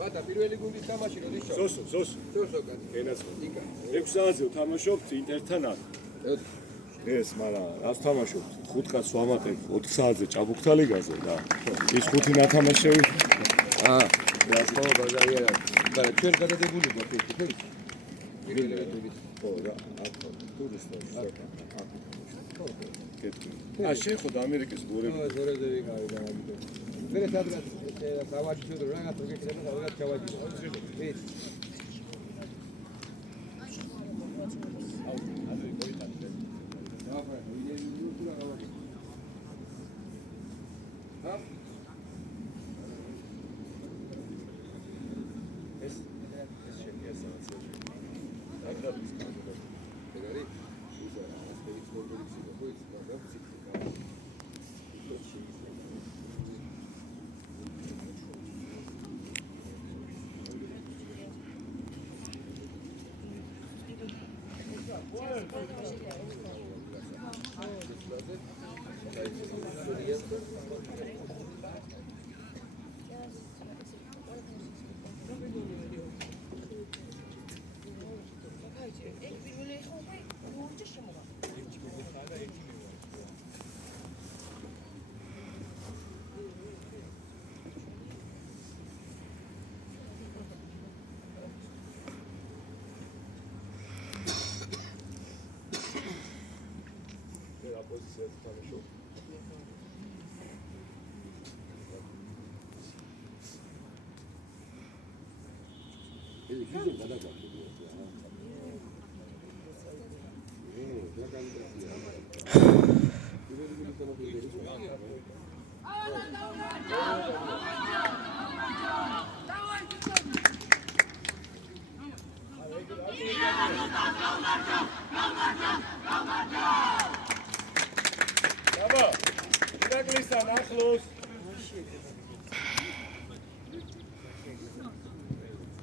ბატა პირველი გუნდის თამაში როდის შო? სოსო. კაცი. ენაცო. იკა. 6 საათზე ვთამაშობთ ინტერთან აქ. ეს, მაგრამ რას თამაშობთ? 5 კაცს ვამატებ 4 საათზე ჭაბუკთა ლიგაზე და ის 5 ნათამაშები. რა თქმა უნდა, ზარია. და ჩვენ გადადებული გვაქვს ეს ფერი. ხო რა, ტურისტები. შეხო და ამერიკის გორები. ზორებზე ვიყავი და ამიტომ. მე სადღაც დავაჭი შევდრო რაღაც პროექტებს და რაღაც ჩავაჭი. ეს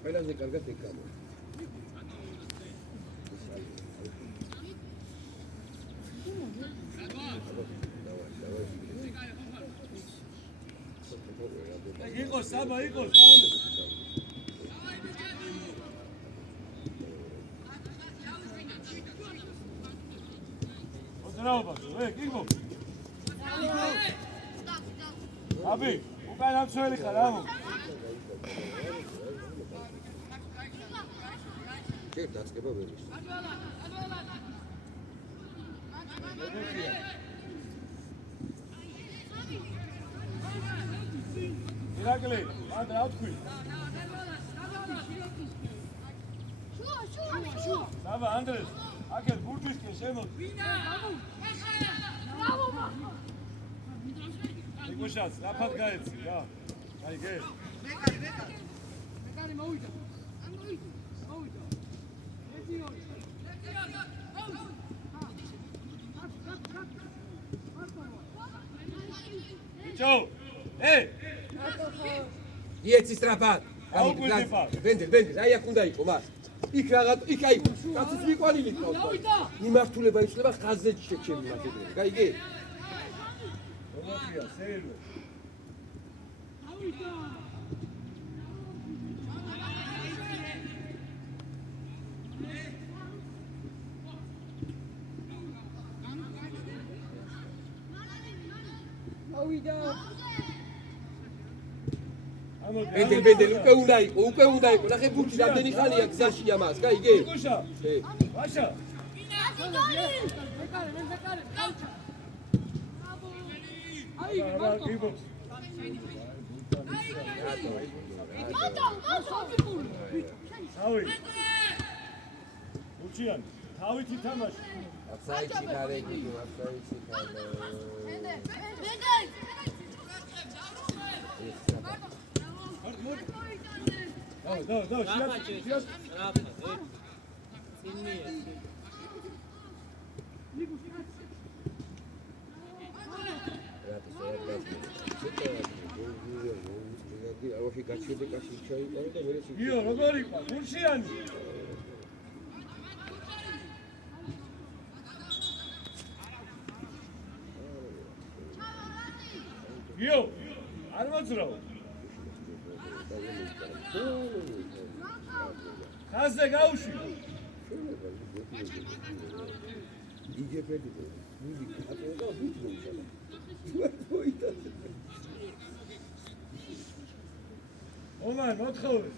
ყველაზე კარგად ეკავა. იყო საბა იყო ოდნაობა გიგო აბი უკან ამცველი ხარ ამო ჯერ დაწყება ვერ ის ირაკლი მანდ რა თქვი შუა საბა ანდრეს აკეთ ბურჯისკენ შემოდი იგუშას რაფად გაეცი რა აიგე მეკარი მოვიდა Ciao! Hey! იეცი სტრაფად. ბენდელ, აი აქ უნდა იყო მას. იქ რაღაც, იქ აი, კაცის მიყვანილი ყავს. მიმართულება იცლება ხაზზე შეჩემი მასე. გაიგე? რომაია, სერვე. ავიდა. ბენდელ, უკვე უნდა იყო. ნახე ბურთი რამდენი ხანია გზაშია მას, გაიგე? გუშა. ვაშა. აი, ბატონო. ავი. უჩიან, თავით ითამაში. აფსაიდში ხარები, აფსაიდში ხარები. Да, сейчас. როგორი იყო? გულშიანი. გიო, არ მოძრავ. ხაზზე გაუში. იგებედი მუსიკა ატოვა ვიტრო უშალა. ომარ მოთხოვე.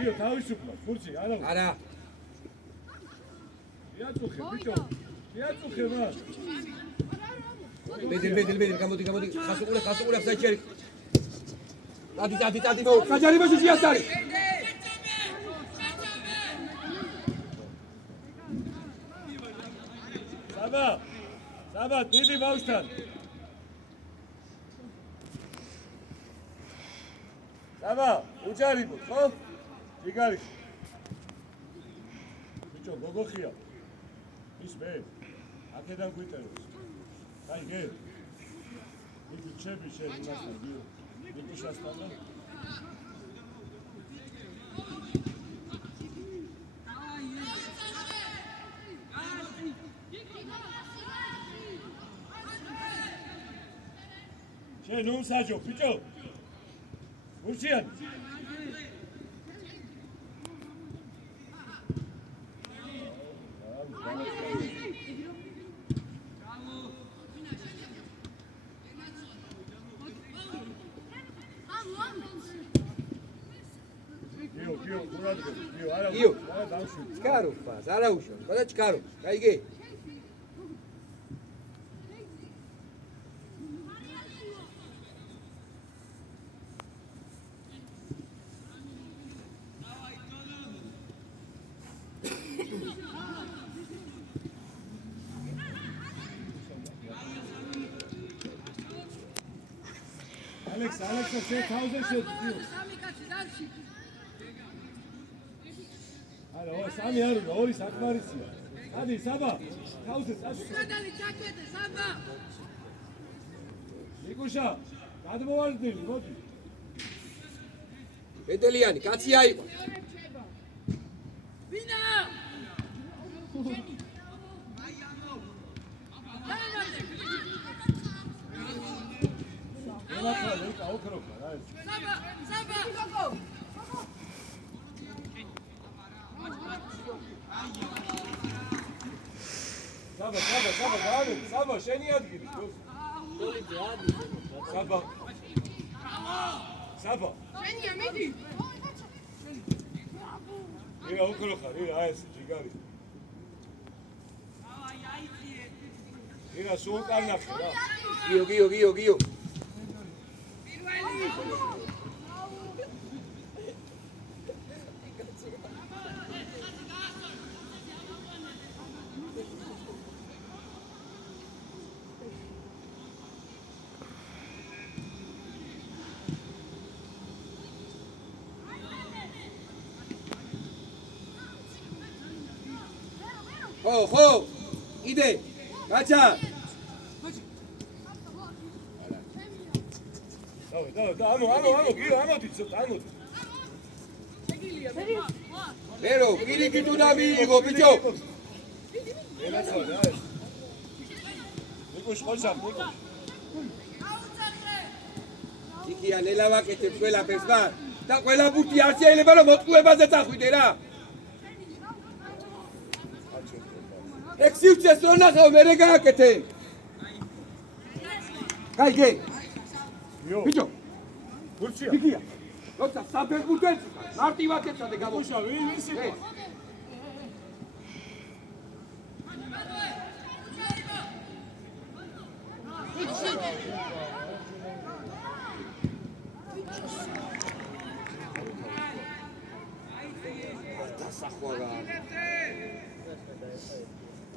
Bio, თავისუფლად, ხურჯი, არა. არა. იაწუხე, ბიჭო. იაწუხე მას. ბედელ, გამოდი. ხასუყურე ხსაჭერი. დადი მოუ, საჯარიმოში შეასწარი. საბა, დიდი ბავშვთან. საბა, უჯარიბოთ, ხო? ჯიგარიში. ბიჭო, გოგოხია. ის მე. აქედან გვიტეროს. გაიგე? იგი ჩები იმასთან გიო. მიკუშასთან და შენ უმსაჯო, ბიჭო. ურჩიან. გიო, ჩკარო ფას, არა უშავს, ყველა ჩკარო, გაიგე? ალექსა, შენ თავზე შეძიო. არა, სამი არ უნდა, ორი საკმარისია. ადი, საბა, თავზე წასული. გადალი ჩაკეტე, საბა. ნიკუშა, გადმოვარდნილი, მოდი. ბედელიანი, კაცი აიყო. ვინა! საბა, შენი ადგილი. საბა. შენია, მიდი. ირა უკრო ხარ, ირა ეს ჯიგარი. ირა სულ კარნახი რა. გიო. ხო, იდე, გაჩა. ანუ, გიო, ამოდი, ამოდი. მერო, პირიქით უნდა მიიღო, ბიჭო. ნიკუშ, ხოჭა, ნიკუშ. იქია ნელა ვაკეთებ ყველაფერს ბარ და ყველა ბუთი არ შეიძლება რომ მოტყუებაზე წახვიდე რა. ექსიუცეს რო ნახავ მე გააკეთე. გაიგე. ბიჭო. გურჩია. იქია. როცა საფეხბურთელს მარტივად ეცადე გამოსვა. ვინ იყო?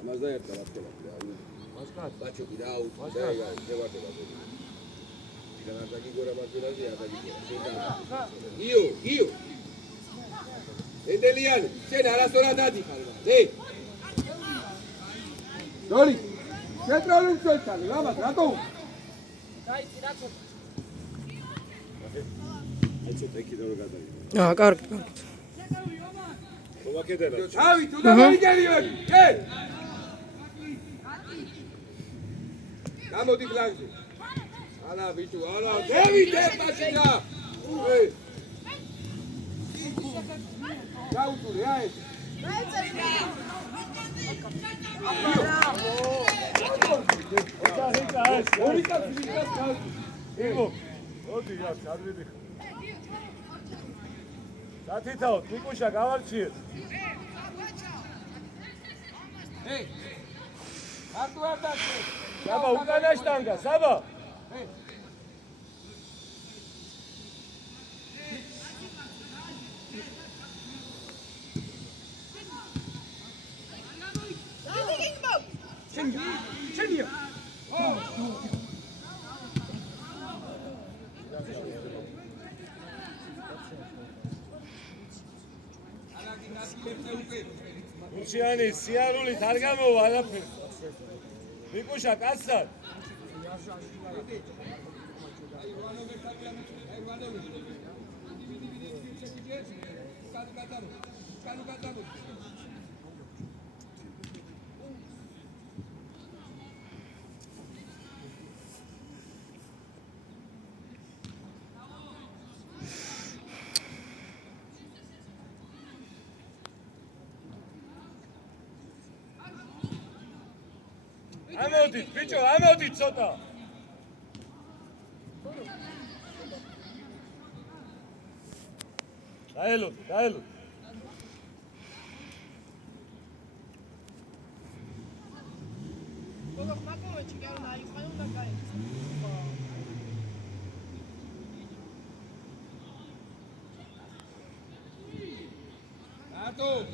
Mazda yaptılar. Başka. Başka. Bir daha. Başka. მაშინ არ დაგიგორა მარჯვენაზე არ დაგიგორა. გიო. ენდელიანი, შენ არასდროს დადიხარ რა. დორი. ცენტრალურ ცენტრალ, რამაც რატო? დაიცი რატო? ეცე ტეკიდო რო გადაიღო. კარგი. მოვაკედელა. ჩავი, თუ დამიგერიები. გამოდი ბლანკზე. ალა ბიჭო, ალა, დევიდე მაშინა. გაუტური აი. მოდი რა, გადვიდიხ. დათითაო, ნიკუშა გავარჩიეთ. არტო არ დაგე. საბა უკანაშტანგა, საბა. შენია. ურჩიანი სიარულით არ გამოვა არაფერი. ნიკუშა კაცად. ამოდით, ბიჭო, ამოდით ცოტა. დაელოდი.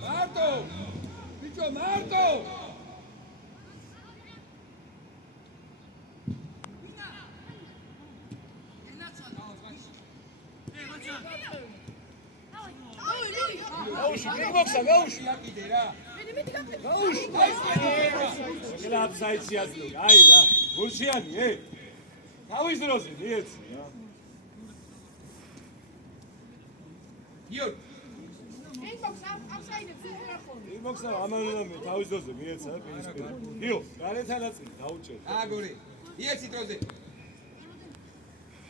მარტო. ბიჭო, მარტო. გაუში. რა აფსაიციაზნო. აი რა. გულშიანი, თავის დროზე მიეცი რა. გიორგი. იმოქსა ამალმა თავის დროზე მიეცა პირისპირ. გიო, გარეთანაწილი დაუჭერ. აგური. იეცი დროზე.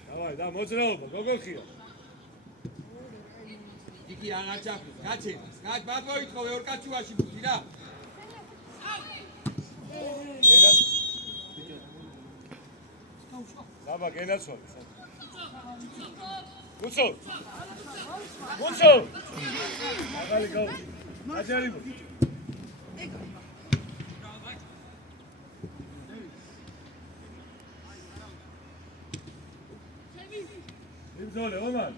დავაი, და მოძრაობა, როგორ ხია? იგი აღარ ჩაფრით, კაცი. კაც ბატოითხოვე ორ კაცუაში ბუთი რა. დაბა გენაცვალე. გუცო. აგალი გაუჩი. აჯარიბო. იმძოლე, ომან.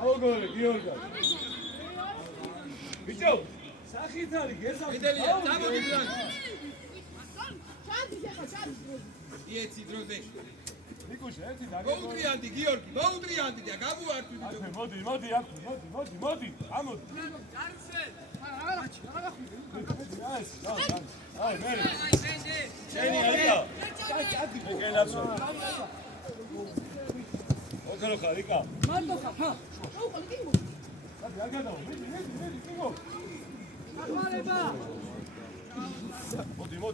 აუგორე, გიორგა. ბიჭო, სახით არის გესახი. მიდელია, წამოდი ბლანკზე. იეცი დროზე. ნიკუშა, ერთი დაგე. მოუტრიანდი გიორგი, მოუტრიანდი და გამოართვი. მოდი, ამოდი. ამოდი. აი, მე. შენი არია. გენაცვალე. ოქრო ხარიკა. მარტო ხარ, ხა. აგადაო, მიდი, კიგო. აღარება. მოდი.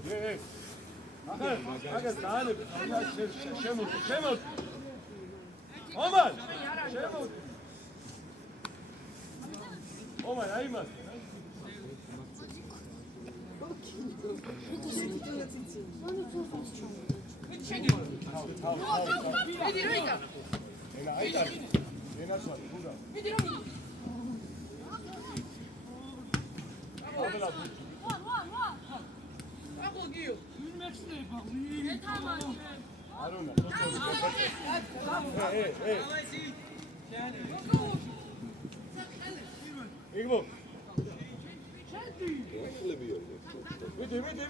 აგას დაანებ, შემოდი. ომან, შემოდი. ომან, აი მას. მიდი როიკა. ენა, აი და. ენაცვალე, გუგა. მიდი რომ. აბლა. აგოგიო. არონა იგმო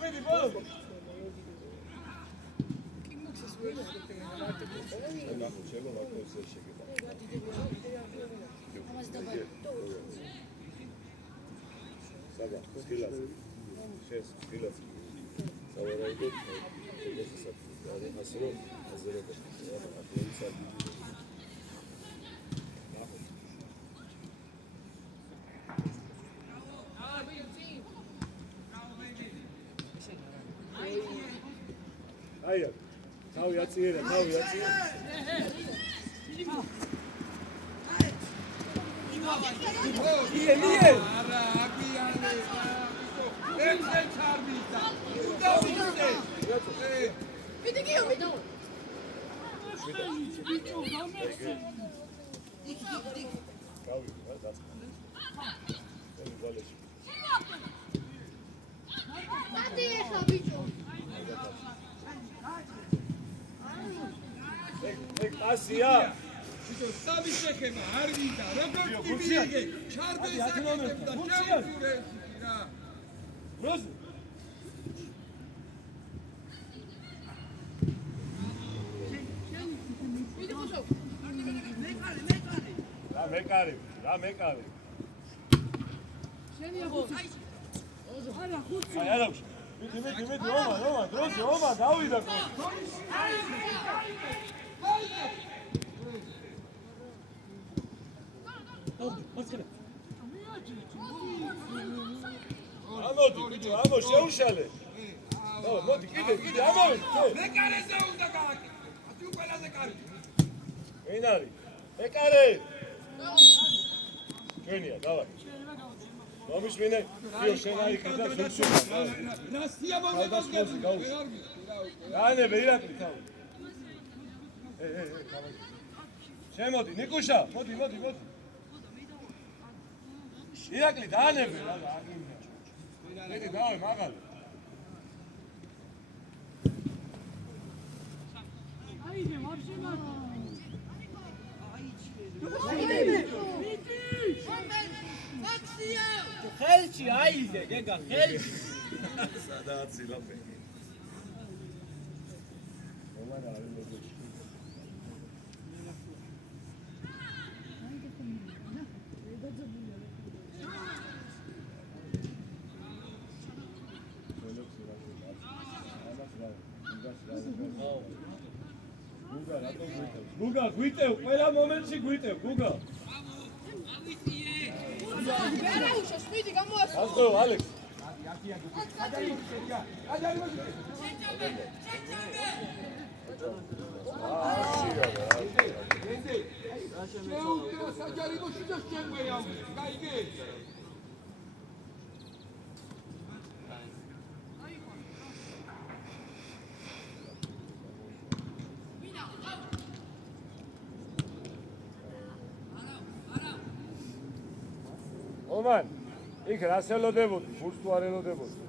მიდი ბოლო Sabah, skillas. Şes, skillas. Sabah oldu. Yani hazır ol. Hayır. Tav yatsıyla. Niye? Asiya. Sabi შეხება არ ვიდა როგორ ტიპიიგე ჩარდო ისაკეთებდა შეუძურე რა როზ რა მეკარი შენია ხუთი არა ხუთი არა მიდი ომა დროზე ომა გავიდა ამო შეუშალე მოდი კიდე ამოვიდე მეკარეზე უნდა გააკეთო ათი ყველაზე კარგი ვინ არის მეკარე ჩვენია დავარ მომისმინე იო შენ აი კიდე ფუნქციონა რასია მომდევს გაანებე ირაკლი თავი შემოდი ნიკუშა მოდი ირაკლი დაანებე რა მიდი დავე მაგალე აიდე ვაფშე მარა ხელში აიდე გეგა ხელში სადაც ილაპე მომანა არის მოგეში გუგა გვიტევ ყველა მომენტში გვიტევ გუგა ვერა უშავს მიდი გამოასწრო ასწრო ალექს ომან იქ რას ელოდებოდი ფულს თუ არ ელოდებოდი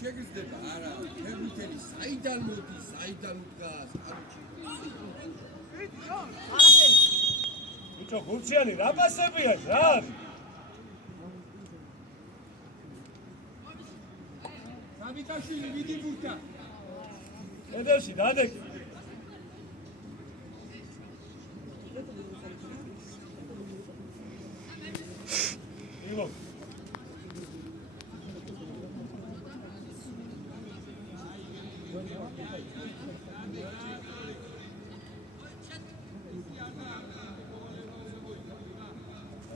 შეგრძდება არა ფერმიტელი საიდან მოდის საიდან დგას ბიჭო გულციანი რა პასებია რა სამიტაშვილი მიდი ბურთა ედოში დადეკ ილო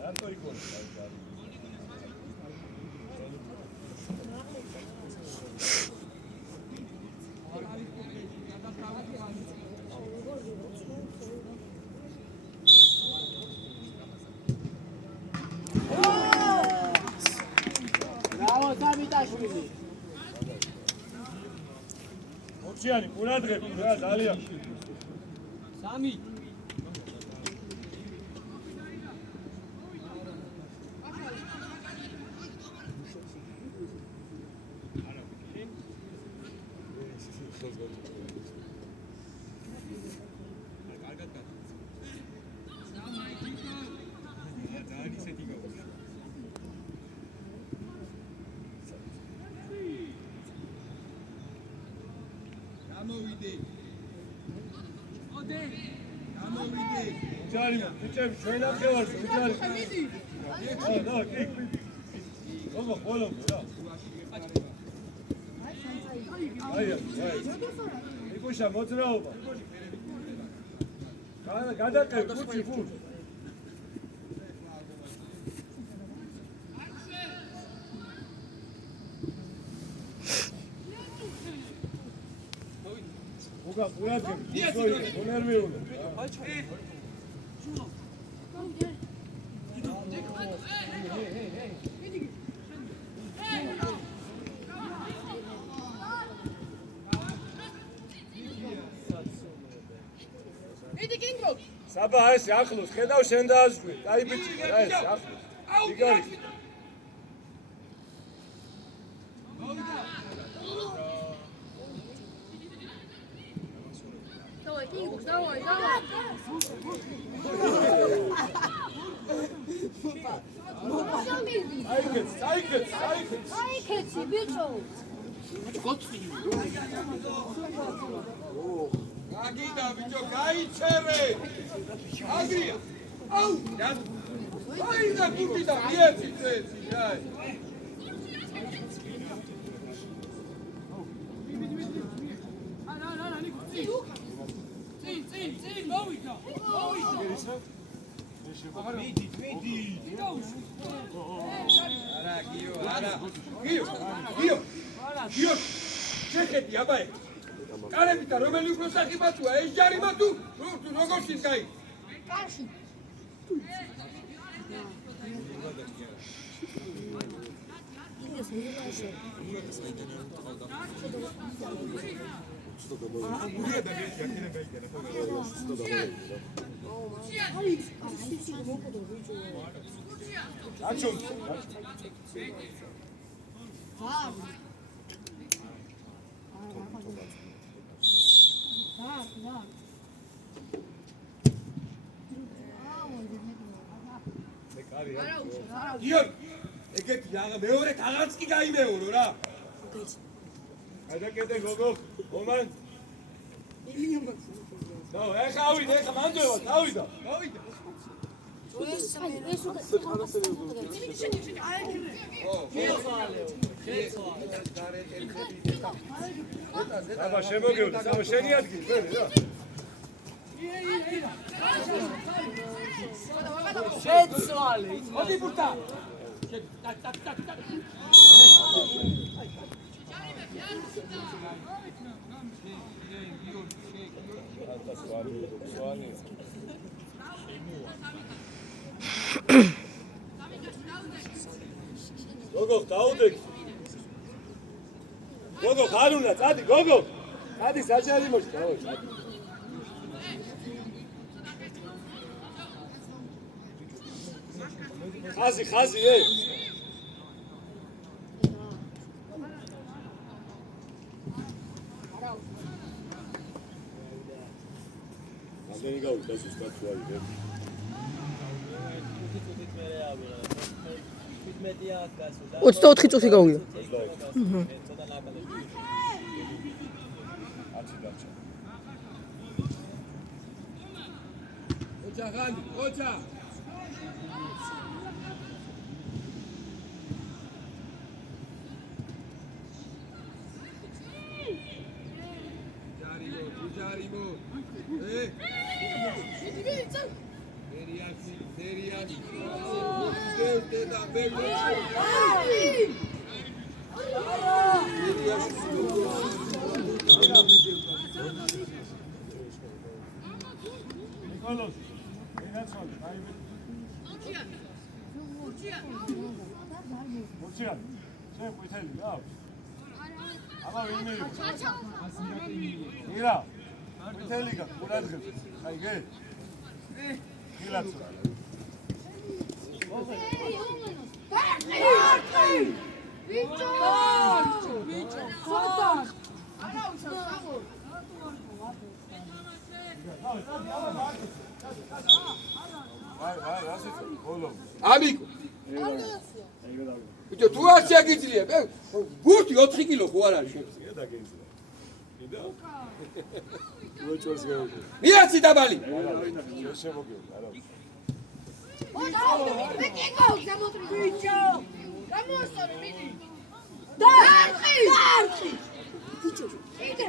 რატო იქონე მორჩიანი ყურადღები რა ძალიან სამი ბიჭები ჩვენ ახევარს ბიჭარი და კი ოგო ხოლმე რა აი იკუშა მოძრაობა გადაკეთე ფუჩი ოგა ყურადღები ნერვიული საბა ეს ახლოს ხედავ შენ დაასვი აი ბიჭი რა ეს ახლოს იგარი Давай, Кингус, давай, давай. Кэти, бежал. აგიდა ბიჭო გაიჩერე აგრია აუ აი და გუდი და ერთი წესი აი წინ, მოვიდა. მიდი. არა გიო შეხედი აბა კარებითა რომელი უფრო სახიბათუა ეს ჯარიმა თუ როგორ შინკაი კარში. ეგეთი რაღა მეორე თაღაც კი გაიმეორო რა გადაკეთე გოგო მომან და ეხა ავიდა ეხა მანდევა დავიდა აბა შემოგევლე აბა შენი ადგილი ვერე რა შეცვალე. მოდი ბურთა გოგო დაუდეკ გოგო ხალუნა წადი გოგო წადი საჯარი მოშ დავა წადი ხაზი ამდენი გავიდა ზუსტად თუ არის 24 წუთი გავიდა. ოჯა ღანი ოჯა ჯარიმო დერიანი და ბეგო ნიკოლოს ენაცვალე დაიბე მორჩიან შენ ყვითელი გაქვს? აბა ვინ მიიღო? ირა. ყვითელი გაქვს, ყურადღებს. აი გე. გილაცო. ვიჭო ხოდა არა უშავო აი, რასიც ბოლო. ამიკო. ბიჭო, თუ არ შეგიძლია, გურთი 4 კილო ხო არ არის შეგიძლია. და გენძლა. კიდე? უეჭოს გაუგო. მიაცი დაბალი. შემოგე, არა. ვიჭო გამოსწორე მიდი დარხი ვიჭო კიდე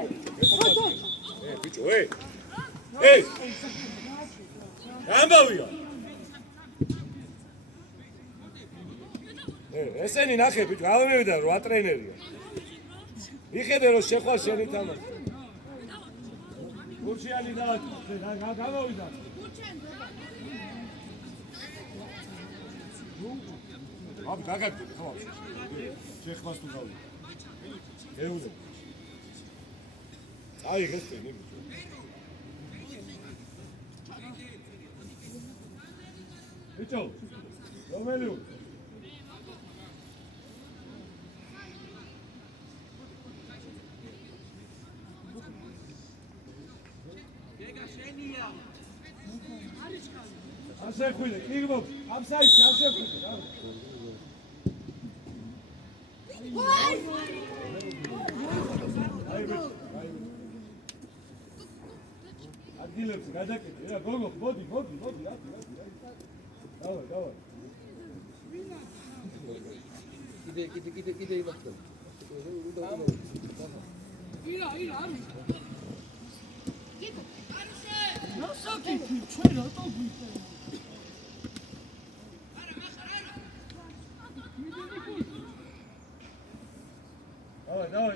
ბიჭო, ამბავია. ესენი ნახე ბიჭო, გავემევიდა 8 ტრენერია. მიხედე რომ შეხვალ შენი თამაში. გურჩიანი გამოვიდა. აბა გაგაგდი ხო? შეხვალს თუ გავიდა. ეუნე. აიღეს ტენი ბიჭო. ბიჭო, რომელი უ? ასე ხვიდე, კიგმო, ამ საიტში ასე ხვიდე, რა. ადგილებს გადაკეთე, რა, გოგო, მოდი, დავა. კიდე იმახტა. ირა არის ნასაკი ჩვენ რატო გვიწევ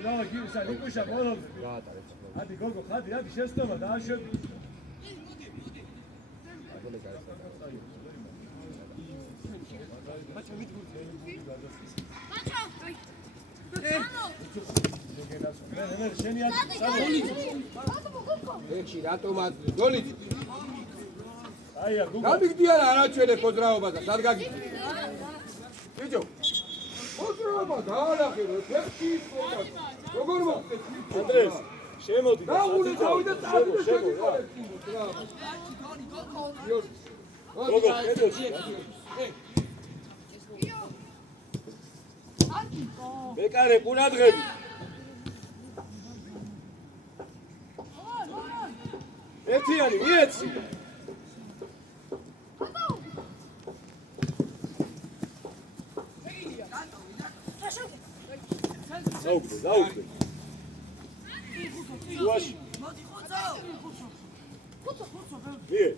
დავა, გირსა, ნიკუშა, მოლოდი. გაატარეთ. ადი გოგო, ხადი, შეცდომა დააშვები. შენი ეხში რატომაც გოლით. აია, გოგო. გამიგდი არა არაჩვენე პოზრაობა და სად გაგიდი? ბიჭო. პოზრაობა დაალახე რომ ფეხი იყო. როგორ მოხდეს? ანდრეს, შემოდი. დაუли და წავიდა შეგო. გოგო, ედოში. ბეკარე, ყურადღები. ერთიანი, მიეცი. დაუგდე. შუაში. მie.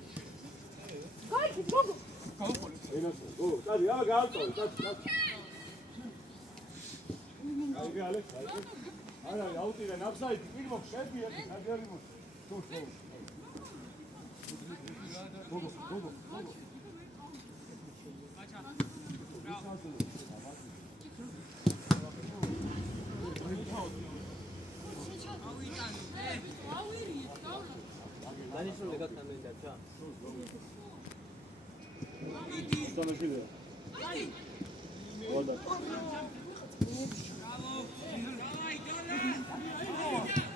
გოგო, კადი, რა გაავწოვე, კადი. აი, ალექს, არა, აუტირე ნაფსაიტი, კიგმო, შედი ერთი, ნაგერი მო. თუ. გოგო. ანიშნული გაქამდე ჩა. სტამაშილია. ვოდა.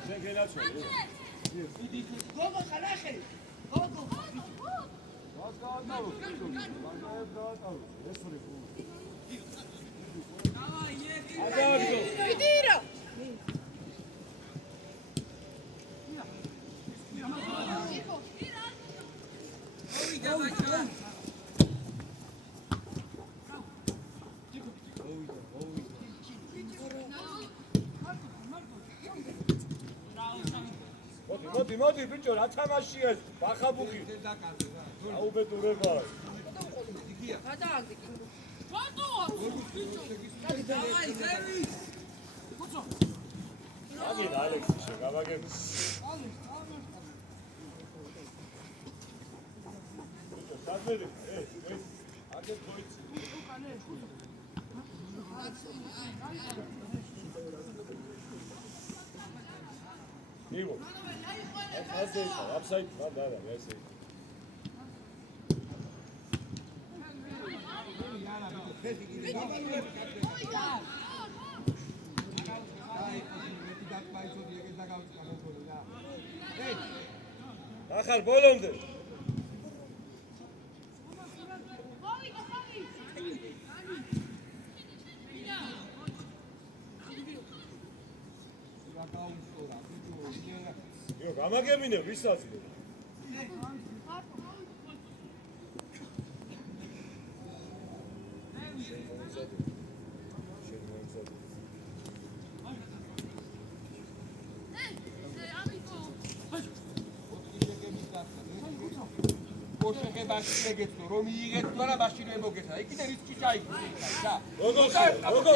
შეგენაცვალე. გოგო ხალახე გოგო ვიდირა მოდი ბიჭო, რა თამაშია ეს? ბახაბუხი. აუბედურება. გადააგდი აგინ ალექსი შეგავაგებ. სადმელი, ეს აგეთ მოიცი. ნივო ასე იქა აფსაიდ არა ესე ახალ ბოლომდე გამაგებინე ვისაძლო ბაშინე გეცნო რომ იღეთ არა ბაშინე მოგეცა იქ კიდე რისკი ჩაიგდო და როგორ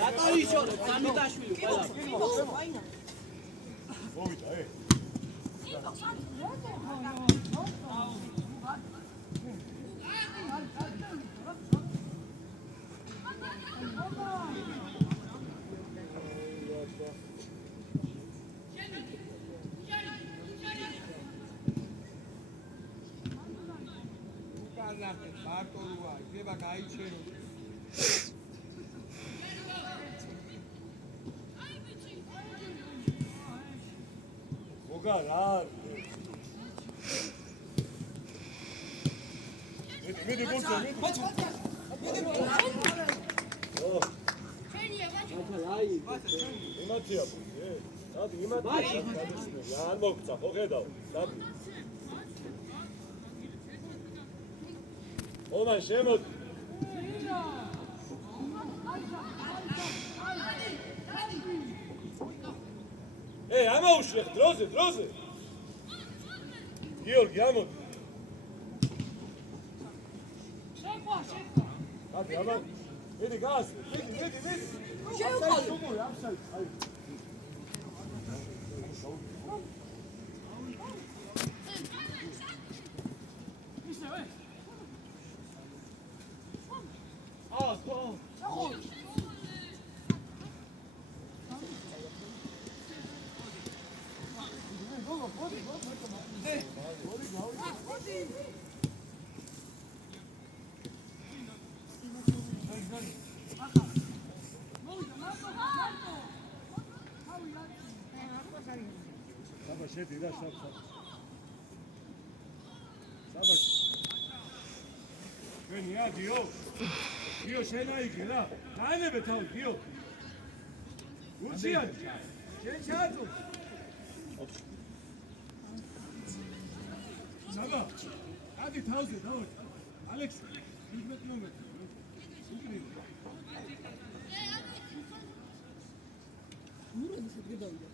რატო იშორო სამიტაშვილი ყველა მოვიდა მარტოა იქნება გაიჩერო მოგა რა მიდი გულწო იმათია დადი იმათია არ მოგცა ხო ხედავ დადი ომან შემოდი ამაუშლე დროზე გიორგი ამოდი დადი ამა მიდი გას მიდი შევყავი აი შედი რა საბაში ვენია გიო შენაიგი რა დაანებე თავი გიო უციანი შენ ჩააწუ საბა ადი თავზე დავა ალექსი 15 კილომეტრი უკრიო ნურები შედგებოდა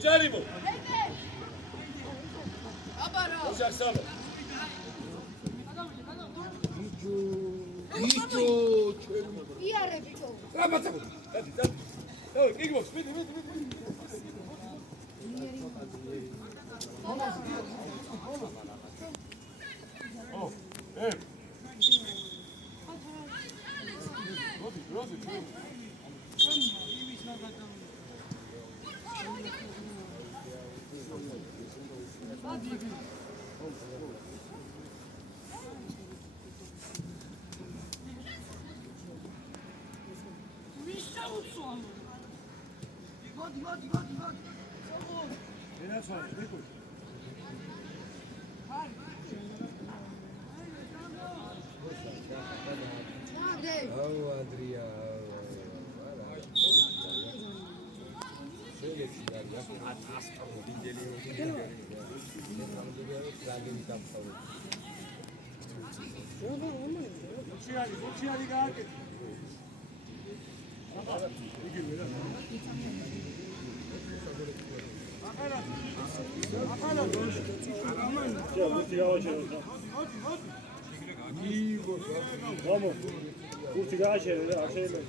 Ucarimu. Abara. Ucar saba. Icho. იარე ბიჭო. Rabata. Dadi. Igbox, midi. Oh, Rozi. აუ ანდრია შეიძლება გუჩიანი გააკეთე. იგივე რა. ახლა გუჩი გავაჩერე. იგო გამო. გუჩი გააჩერე რა, არ შეიძლება.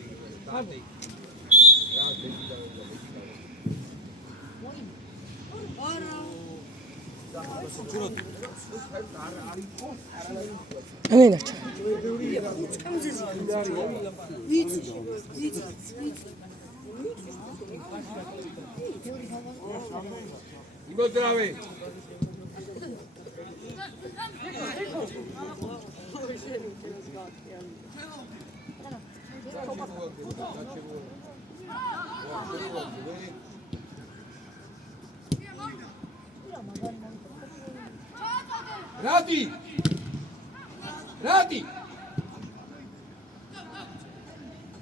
ანენაჩა იმოძრავე Radi! Radi!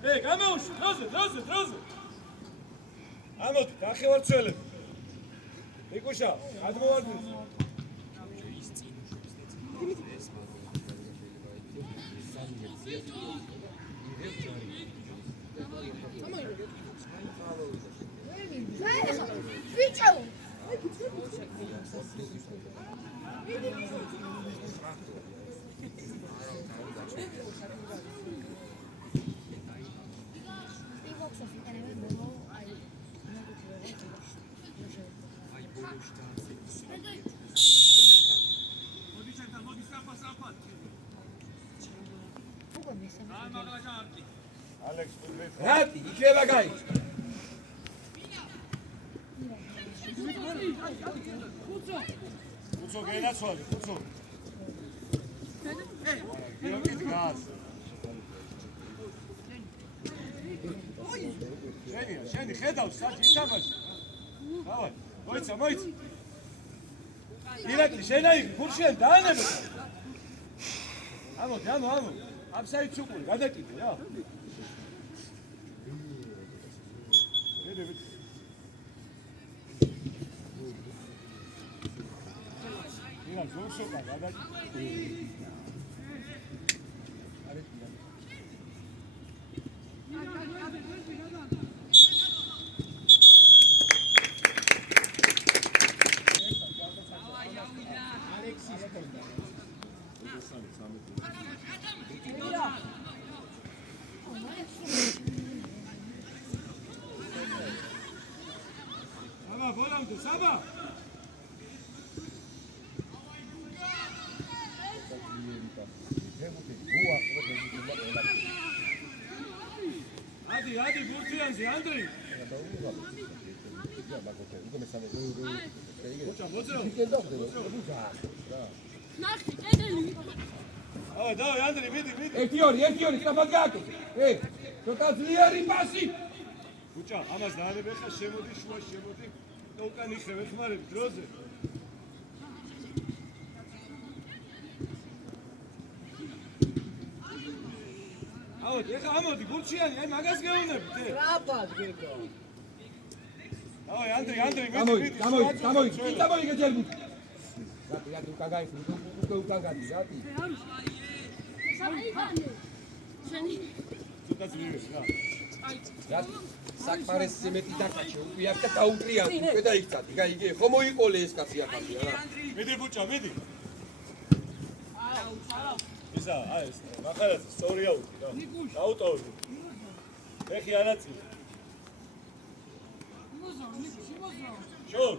Hey, გამოუშვ, დროზე. ამოდი, დახევარცველები. იკუშა, გადმოვარდნით. Bicho! ალექს, Radi! იქნება გაი! უცო გენაცვალი, უცო. გიორგი დგას. შენი ხედავს, საჭი ითამაში. დავай, მოიცა. ირაკლი, შენაირი, გურშენ დაანებე. ამოდი. აფსაიდს უყური, გადაკიდე რა. ირა, გურშენ გადაკიდე. საბა ადი გურთიანზე ანდრი დავай ანდრი მიდი 1-2 სწრაფად გააკეთე. ცოტა ძლიერი პასი. ბუჭა ამას დაანებე ხა შემოდი შუაში შემოდი და უკან იხევ ეხმარები დროზე ამოდი გურჩიანი აი მაგას გეუნებით რაბად გეკო დავай ანდრი გამოიგე ჯერბუ. რატი უკან გაიხი უკან გადი რატი. ცოტა ძლიერი რა საკმარისი მეტი დაკაჩე უყიარ და გაუტრია უკვე დაიქცათი გაიგე ხო მოიყოლე ეს კაცი ახალია რა მიდი ბუჭა მიდი ისა აი ეს ნახარაც სწორია უყი რა დაუტოვე ეხი არაწილი შორ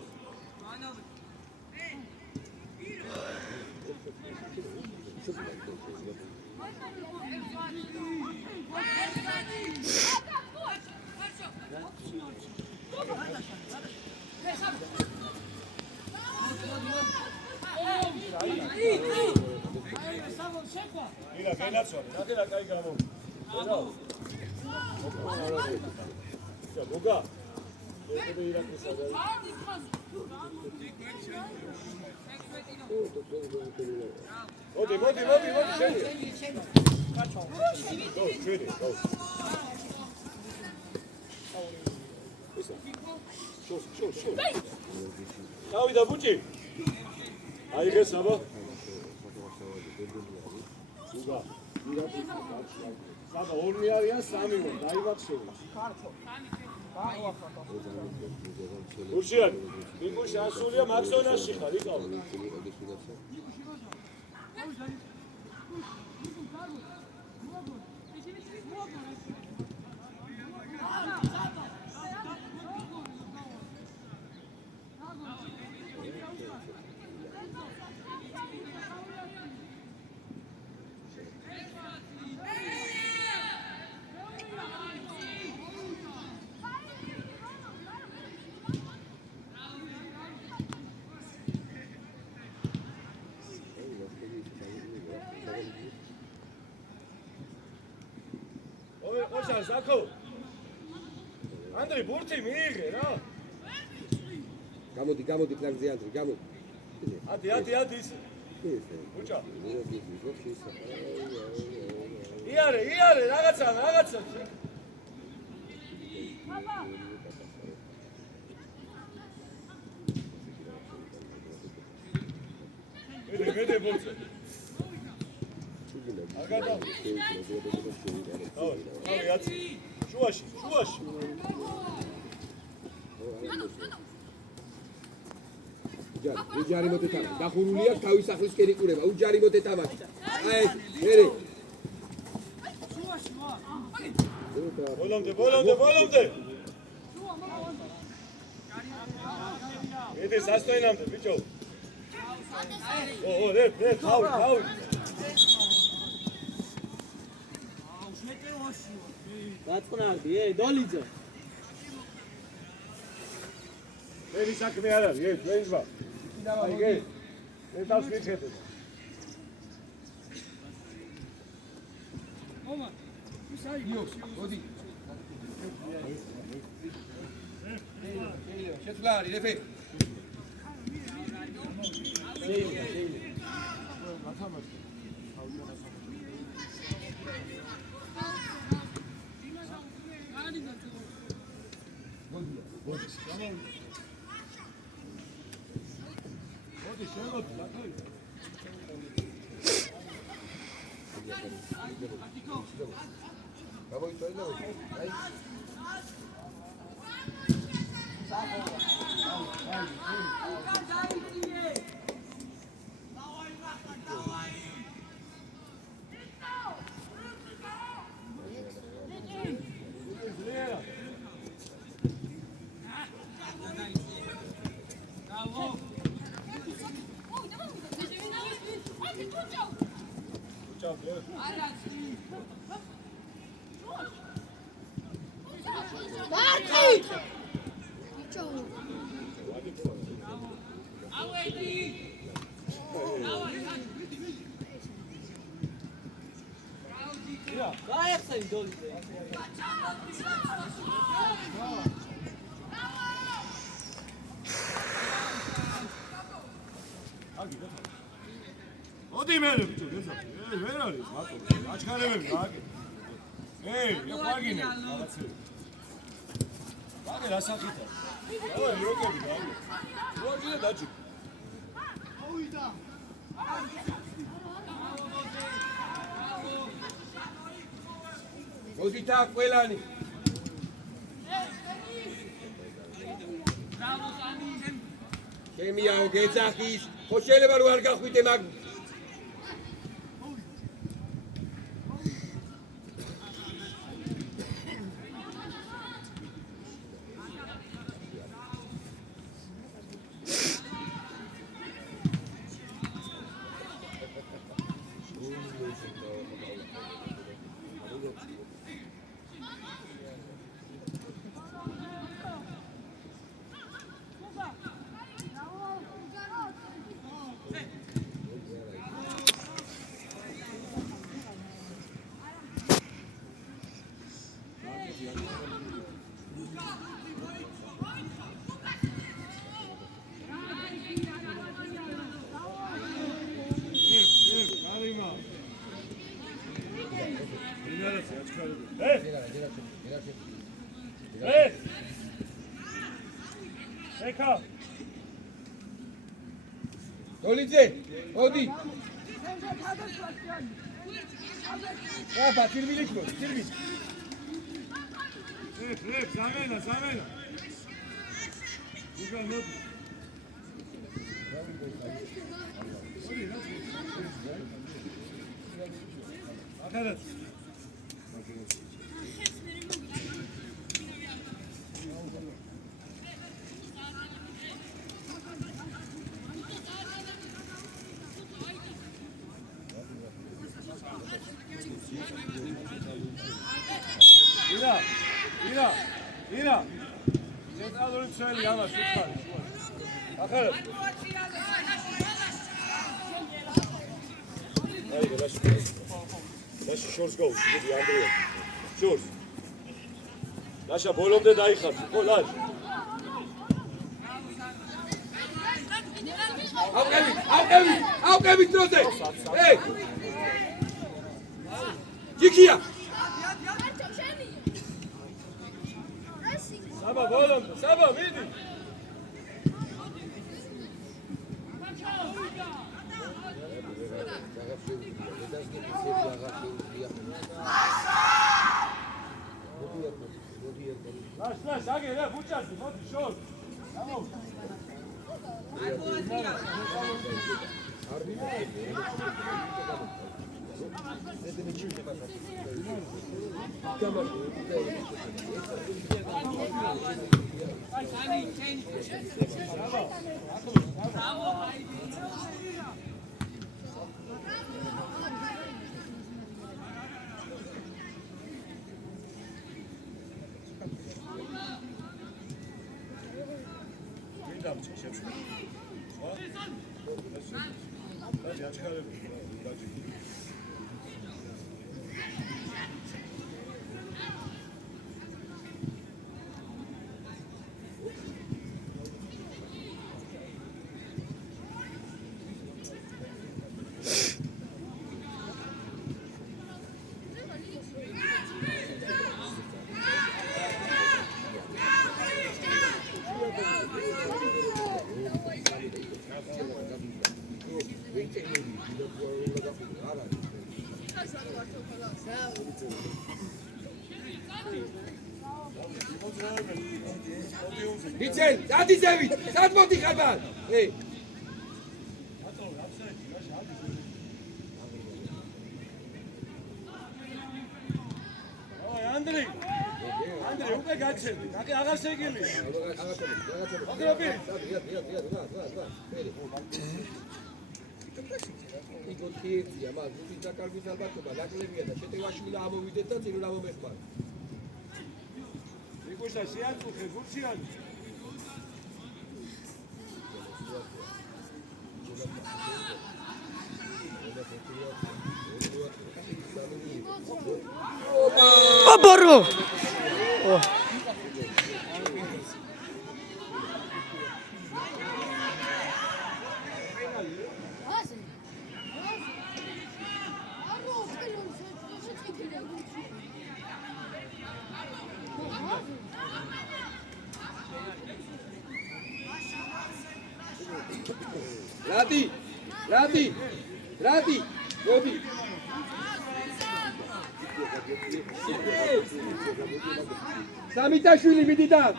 ირა გენაცვალე ნახე რა კაი გამო რა გოგა ეხება ირაკლის სადაა მოდი შენია ჩვენი გო შო დავიდა ბუჭი აიღე საბა უგა საბა ორი არიან სამი მო დაივახშევა უშიან მიგუშ ასულია მაქსონაში ხარ იკავ ოშა ზაკო ანდრე ბურთი მიიღე რა გამოდი ფლანგზე ანდრე გამოდი ადი ის ბუჭა იარე რაღაცა მედე ბურთი აგადა შუაში უჯარი მოდეთამა დახურულია თავის სახლის კერიკურება უჯარი მოდეთამაში აი მერე ბოლომდე ედე სასტოინამდე ბიჭო რე თავი გაწყნარდი დოლიძე მერი საქმე არ არის ვეჟვა აიგე ეს მიხედე მომა ის აიგო მოდი შეძლარი რეფე გაიხსენ დოლიძე მოდი მერე ბიჭო გესა ვერ არის მარტო აჩქარებები გააკეთე ყვაგინე რაღაცები ვაგე რა სახითა დავარი როკები გავიგე როკი დაჭი ავიდა მოდით აქ ყველანი შემიაო გეძახის ხო შეიძლება რომ არ გახვიდე მაგ დოლიძე, მოდი. აბა, თირმილი ხო, თირმილი. ზამენა. უგან მოდი. აკადეთ. ირა ცენტრალური მცველი ამას უთხარი ახალ აი ლაში შორს გაუშვი მოდი ანდრია შორს ლაშა ბოლომდე დაიხარჯი ხო ლაშ ავყევი დროზე ჯიქია საბა ბოლომდე საბა მიდი ლაშ აგე რა ბუჭასი მოდი შორ გამო Niçin? Hadi Sevit. Saat mı tıkaman? Hey. Andrei, uka gaçerdi. Aki ağa sevgili. Hadi abi. იქ 4-1-ია, მაგრამ თუ დაკარგვის ალბათობა ნაკლებია და შეტევაში უნდა ამოვიდეთ და წინ უნდა მომეხმაროთ. იკუშა შეაწუხე გურჩიანი. ოპორო. Radi, Rodi. Samitashvili Vidida.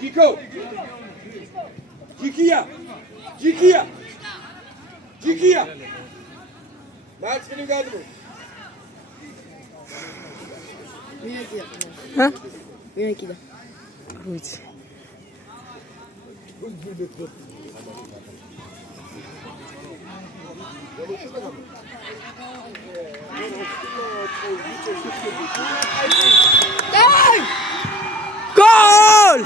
Jiko. Jikia. Max Finigado. Hã? Vem aqui, dá. Ruiz. Gol!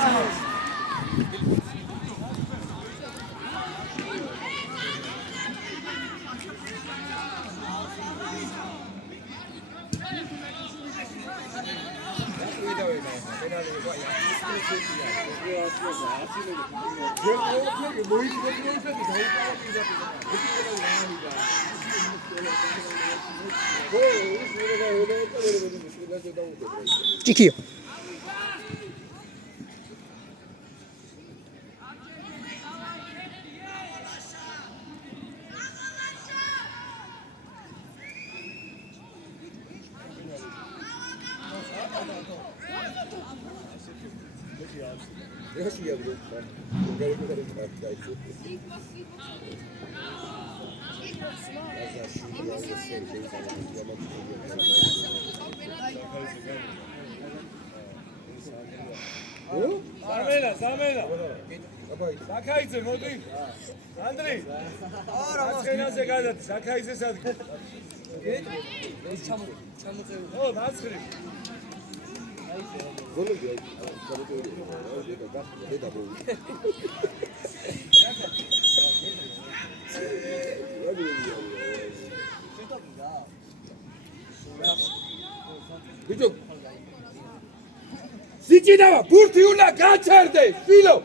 ჭიქიო Zamena. Sakhaidze მოდი. ანდრი. არა, მასენაზე გადადი, Sakhaidze სადგა. ეს ჩამოწევი. ო, დაცხრი. ბიჭო სიჭინავა ბურთი უნდა გაჩერდეს შვილო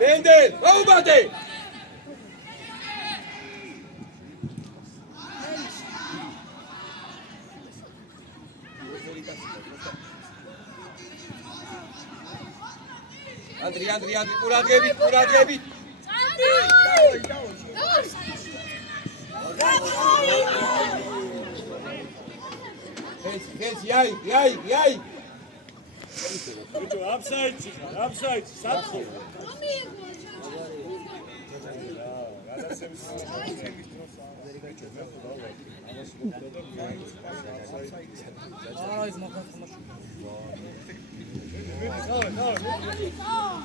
ბენდელ აუბადე ანდრი ყურადღებით Hens, yai. Bicho, upside, satxo.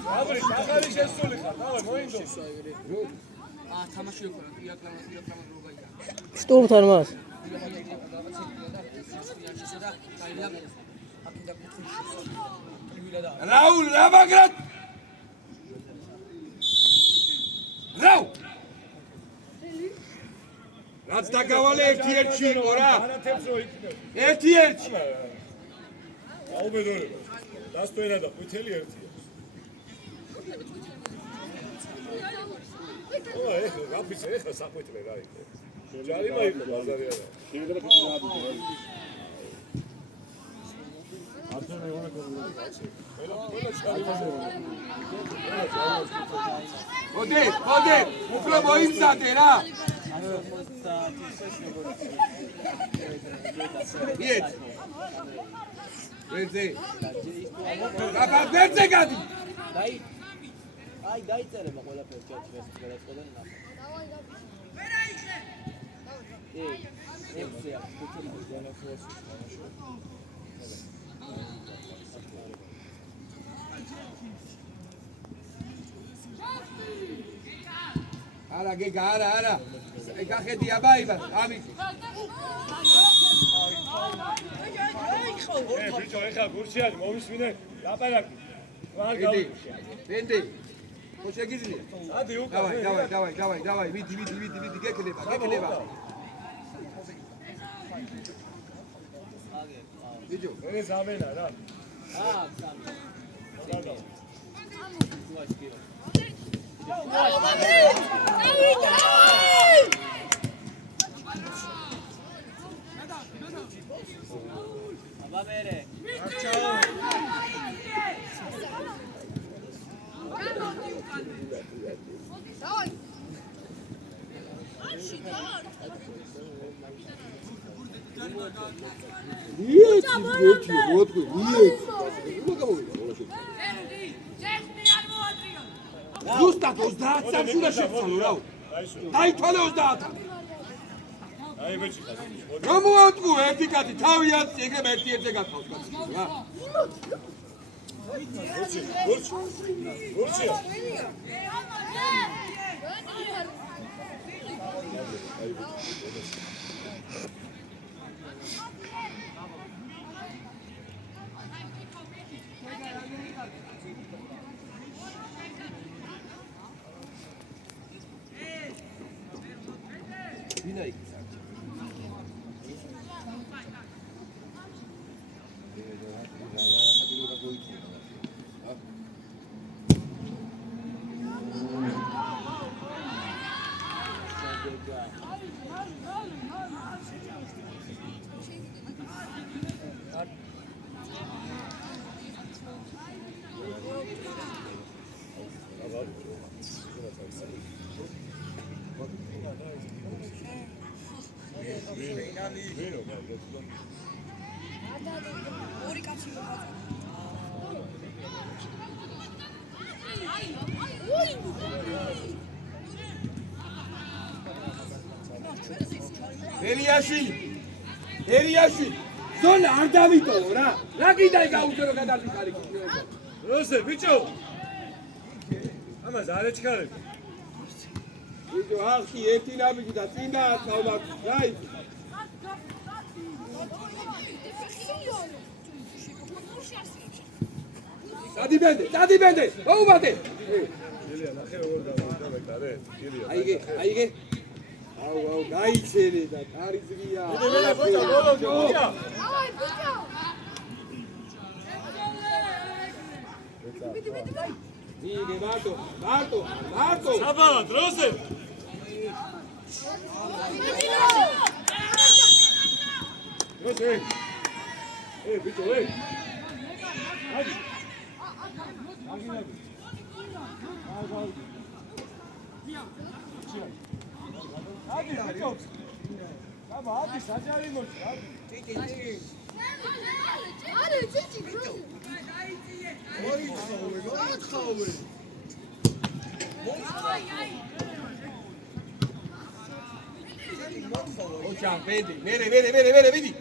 Აბრი, ახალი შესული ხარ, დავай, მოინდო. თამაში იყო, იაკლამა როგორია. სტუმრთან მას Raul, Ravagrat! Rau! რაც დაგავალე ერთი-ერთი იყო რა. ანათებს რო იქნებ. ერთი-ერთი. აუბედორება. დასტვენა და ყვითელი ერთია. ო, ეხლა გაფიცე, ეხლა საყვითლე რა იყო. ჯარიმა იყო ბაზარი არა. შეიძლება ფიქრი დააბუჯო. ათენა ეונה კორდონაცი. მოდი, უფრო მოიმზადე რა. იეთ. ვერზე. ვერზე გადი. აი დაიწერება ყველაფერს ჩატს გადაწყდა და ნახე. არა გეგა არა ეკახედი აბაიბა ამის ბიჭო ეხლა გურჩიანი მომისმინე ლაპარაკი ვარ გავიქცე ბენდი ხო შეგიძლია ადი უკან დავай ვიდი გეკნება ბიჭო ეს ზამენა რა აბა მერე ზუსტად 30 უნდა შევცალო რა. დაითვალე 30. აი ბიჭი ხარ. გამოატყუ ერთი კაცი თავი აწი ეგრე ერთი გათავს კაცი რა. გურჩი. ვინა იქ ორი კაცი ელიაში ზონა არ დავიტოვო რა კიდე გაუძერო გადავიხარი როზე ბიჭო ამას არ ეჩქარებ ბიჭო ახი ერთი ნაბიჯი და წინ დააწყავ რაი დადიბენდე მოუბადე ილია ნახე როგორ დავეკარე ილია აიგე აუ გაიჩერე და კარი ზრია ველა ბიჭო ბოლო ჯოია აი ბიჭო ნიგე მარტო საბალად როზე როზე ბიჭო ადი აგინები ადი ბიჭო აბა ადი საჯარი მოჭი ადი არა წიჭი ბიჭო მოიხავე ოჩა ვედი მერე ვიდი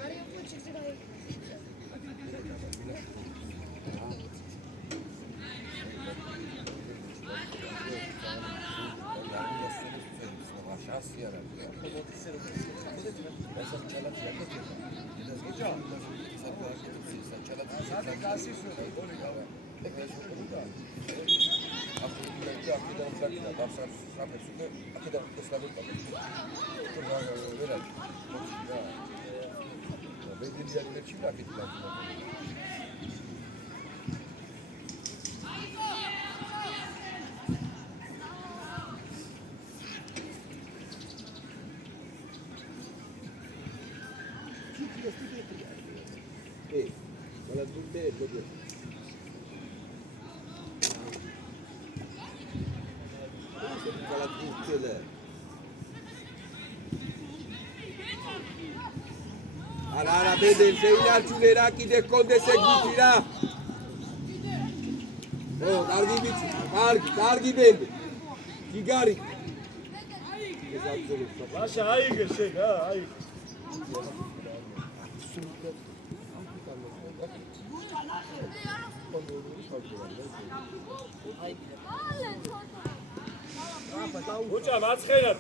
არა ბედენ შეინარჩუნე რა კიდე გქონდეს ეგვითი რა კარგი ბიჭი კარგი ბენდე გიგარი ლაშა აიგე შეგა აიგე უჭა მაცხერად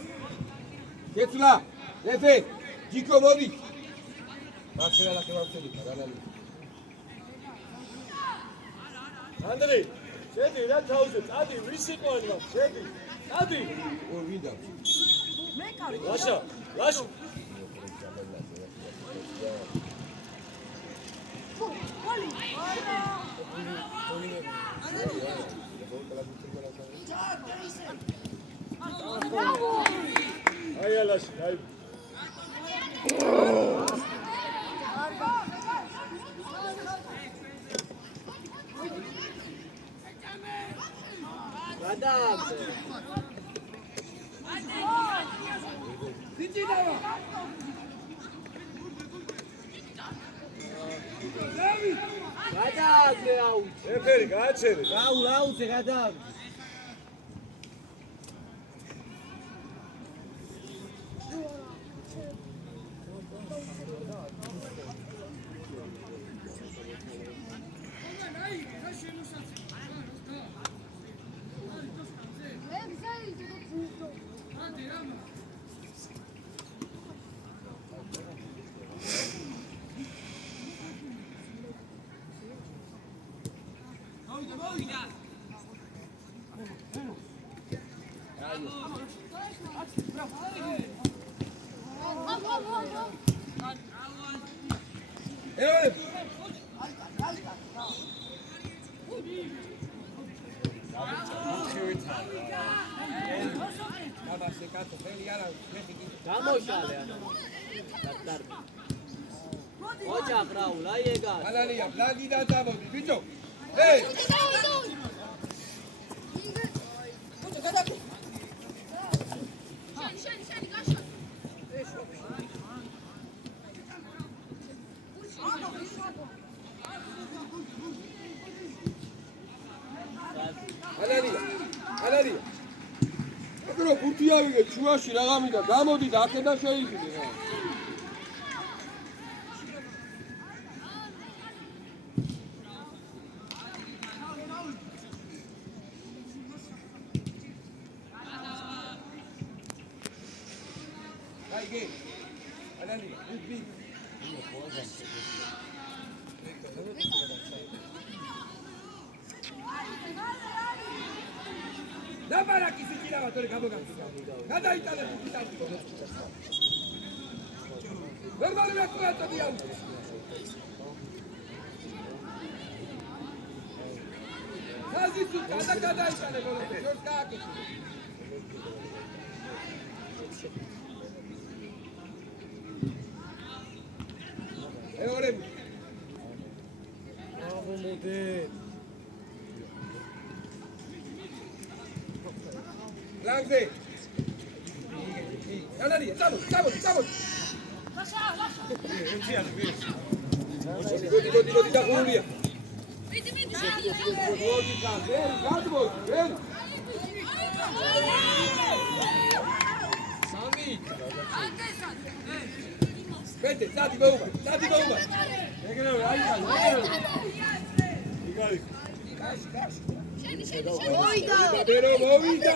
გეცლა ეფე ჯიკო მოდი მაცხერად ახევავწები რანალი ანდრე შედი რა თავზე წადი ვის იყვანი მაგ შედი წადი ვიდა მე კარგი ლაშა აი ალაში აი ეფერი გააჩერე აუცე გადავ თამაში კაცო ხელი არა მეხი კი გამოშალე ანუ. დარტარბი. ოჯახ რაულ, აი ეგა. ალალია ბლანდიდან წამოდი ბიჭო ჰეი ალალია აკრო ბურთი ავიგე ჩუაში რა გამიდა გამოდი და აქედან შეიძინე რა Hey, Alani, big. Da para que se tiraba todo el campo. Nada ahí está la puta. Verbal una cuarta de auto. Casi tu cada está de gol. Yo cago. Eorem. Bravo model. Lanze. Alani, vamos. Godi da Julia. Godi ven. Sami. Vete, dati bomba. Pero movida.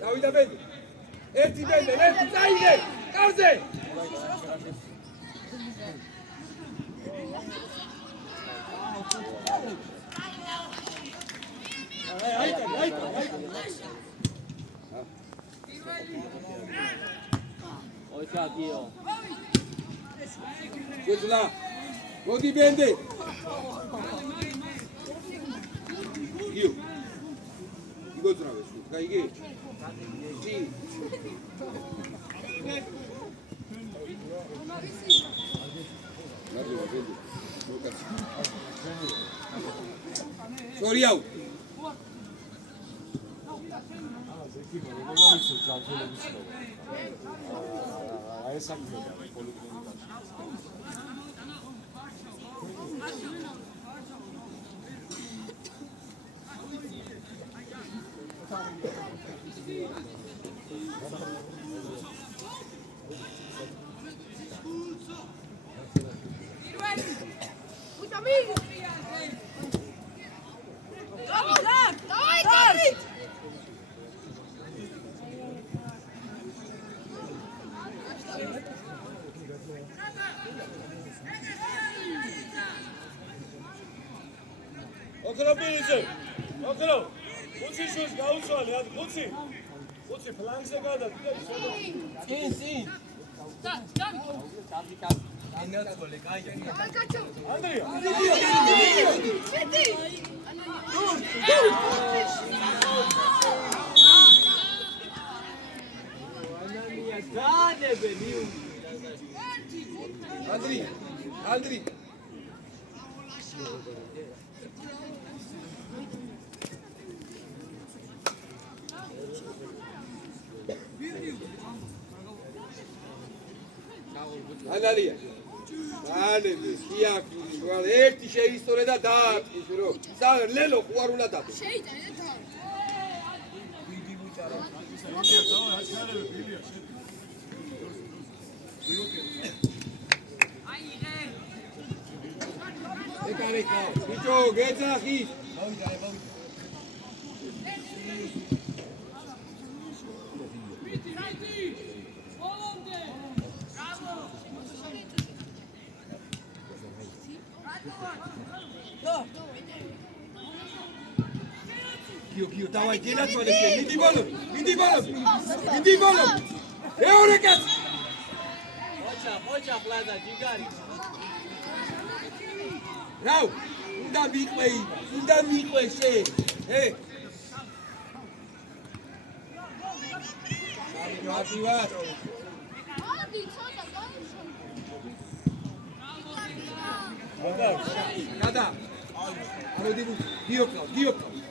Davida vedi. Erti vende, dai! Cause! ოჯახიო. Gesla. Godi vende. Io. Dico trave su. Dai che. Sì. Sorry out. ოქრო პირიზე. ოქრო. უცი შუს გაუცვალე, ადი უცი. უცი ფლანგზე გადა, კიდე შედო. Sì. ანდრია. Andri. ანალია. ალები, ხიაკი, ვალ ერთი შეისწორე და დაატყის რომ ლელო ხوار უნდა დადო. შეიტანე და ეკარეკა, ბიჭო, გეძახი. Gio, давай, делать свое дело. Иди болом. Эурекас. ოჩახ ლაზა ჯიგარი Рау, უნდა მიყვე შე. Мотиват. ადი ცოტა გაიშო. გადა. მოდი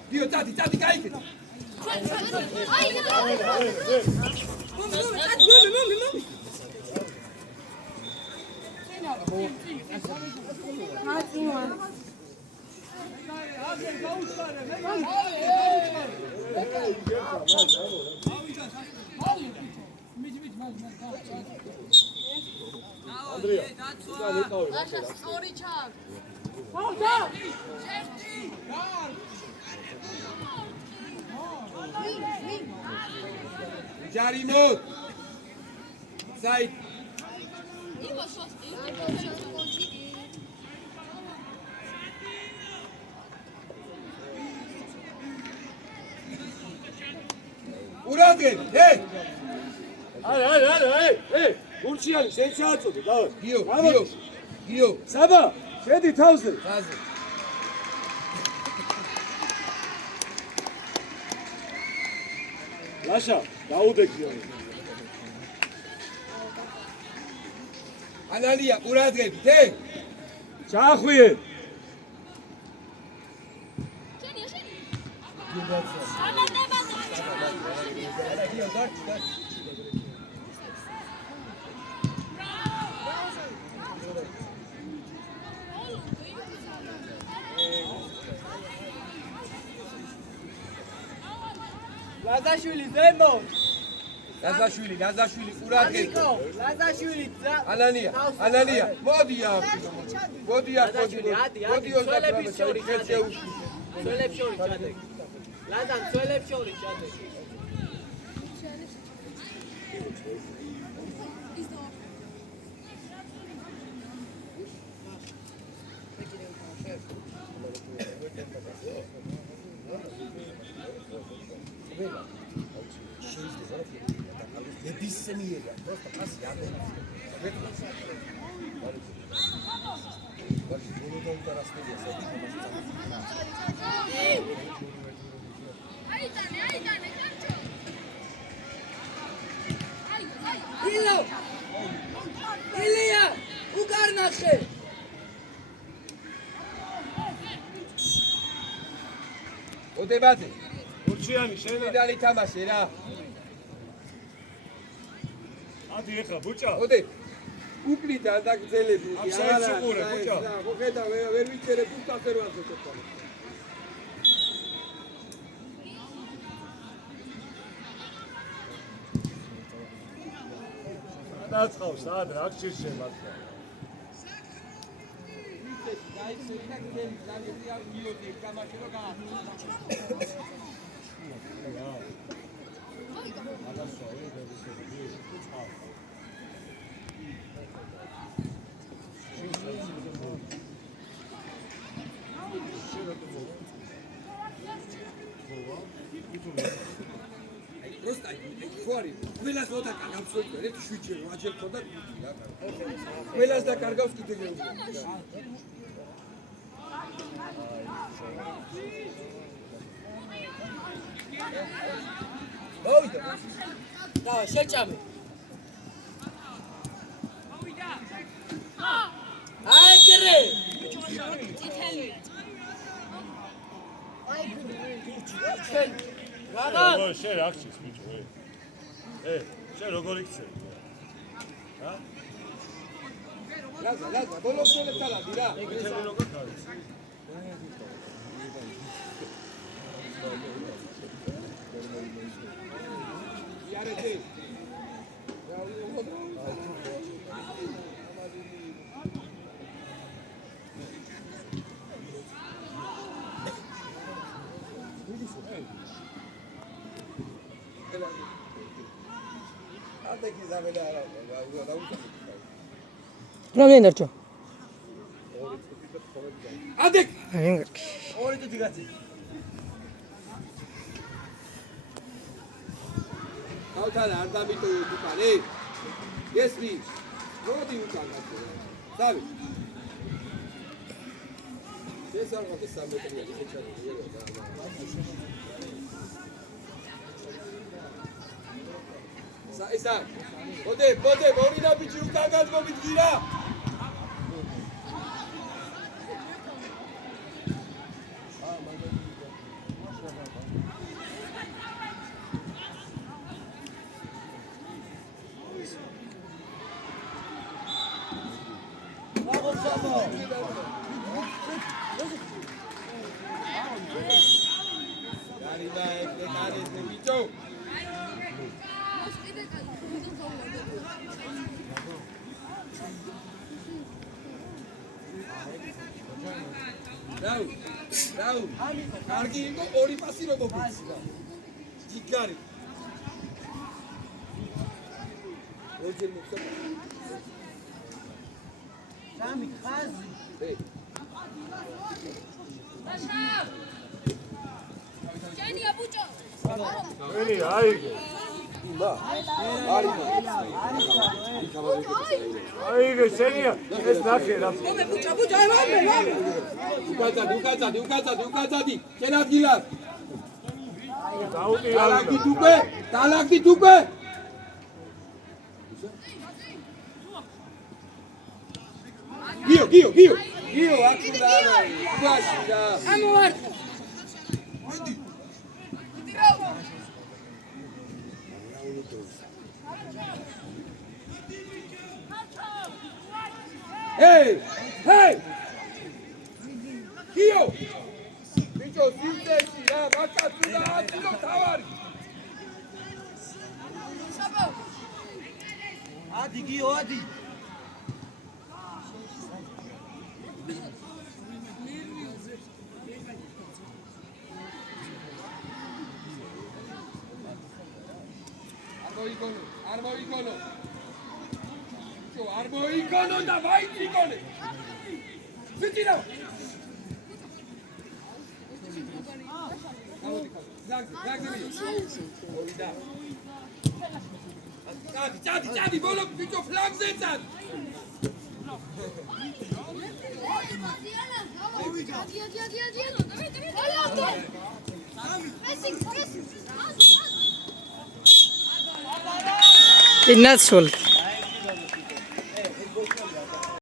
გიო, წადი, გაიქეთ. ჯარი მოდ. საით. ურადგენ, აი, გურჩიანი, შენ ჩააწოდე, დავარ. გიო. საბა, შედი თავზე. გაზე. ლაშა, დაუდეგიო. ანალია, ურადგებით, ჩაახვიე. ლაზაშვილი ზემო ლაზაშვილი, ურადგებით. ლაზაშვილი ანალია, მოდი აქ. მოდი, სველებს შორის ჩადე ლაზა სველებს შორის ჩადე ნებისმიერია, просто ფასი არ არის. აიტანე, კარჩო. ილია, უკარნახე. ოდებაზე. გურჩიანი, შენ მიდალი თამაში რა. ადი ეხა, ბუჭა. ოდე. უკრიდა და გძელები. ამ საერთო ყურე, ბუჭა. ხო ხედა, ვერ ვიცერე თუნდაც ვერ ვაზო თქვა. დაწყავს, ადრე, აქ ჭირშე მართლა. Просто ხوარი, ყველას მოდა გამწვევი, ერთი შვიჩი რაჯერ ხოდა რა. ყველას და კარგავს კიდე გეუბნები. დავიდა. და შეჭამე. აი კერე. ჩელი. რა შენ აქ ჩის ბიჭო. შენ როგორ იქცევი? ლაზა, ბოლოს თალადი რა. იარეთი. რამე დარჩა? ადეკ. ორი თუ დიგაცი. ავთანა არ დამიტოვე უკან, გესმი? მოდი უკან გასულ. დავი. ეს არ მოდი 3 მეტრია, შეჩადია და. ისა, ბოდე, მორი და ბიჭი უკან გადმომიდგი რა. გარიდა ეკარე ბიჭო. დაუ. კარგი იყო ორი პასი რო მოგიწია. ჯიგარი. როჯერ მოხდა. სამი ხაზი. ჯენია ბუჭო. ვერი აიგე. აიგე შენია ეს ნახე რა. უკაცადი. შენ ადგილას. დაუდი დალაგდით უკვე. გიო აქულა. უგაშია. ამოვარ. Hey! Gio! Bicho, sintesi, ya, bakatuna atilo tavari. ადი გიო ადი. არ მოიგონო და ვაიტრიგონე. ვიტირო. Წადი, ბოლო ბიჭო ფლანგზე წადი. That's all.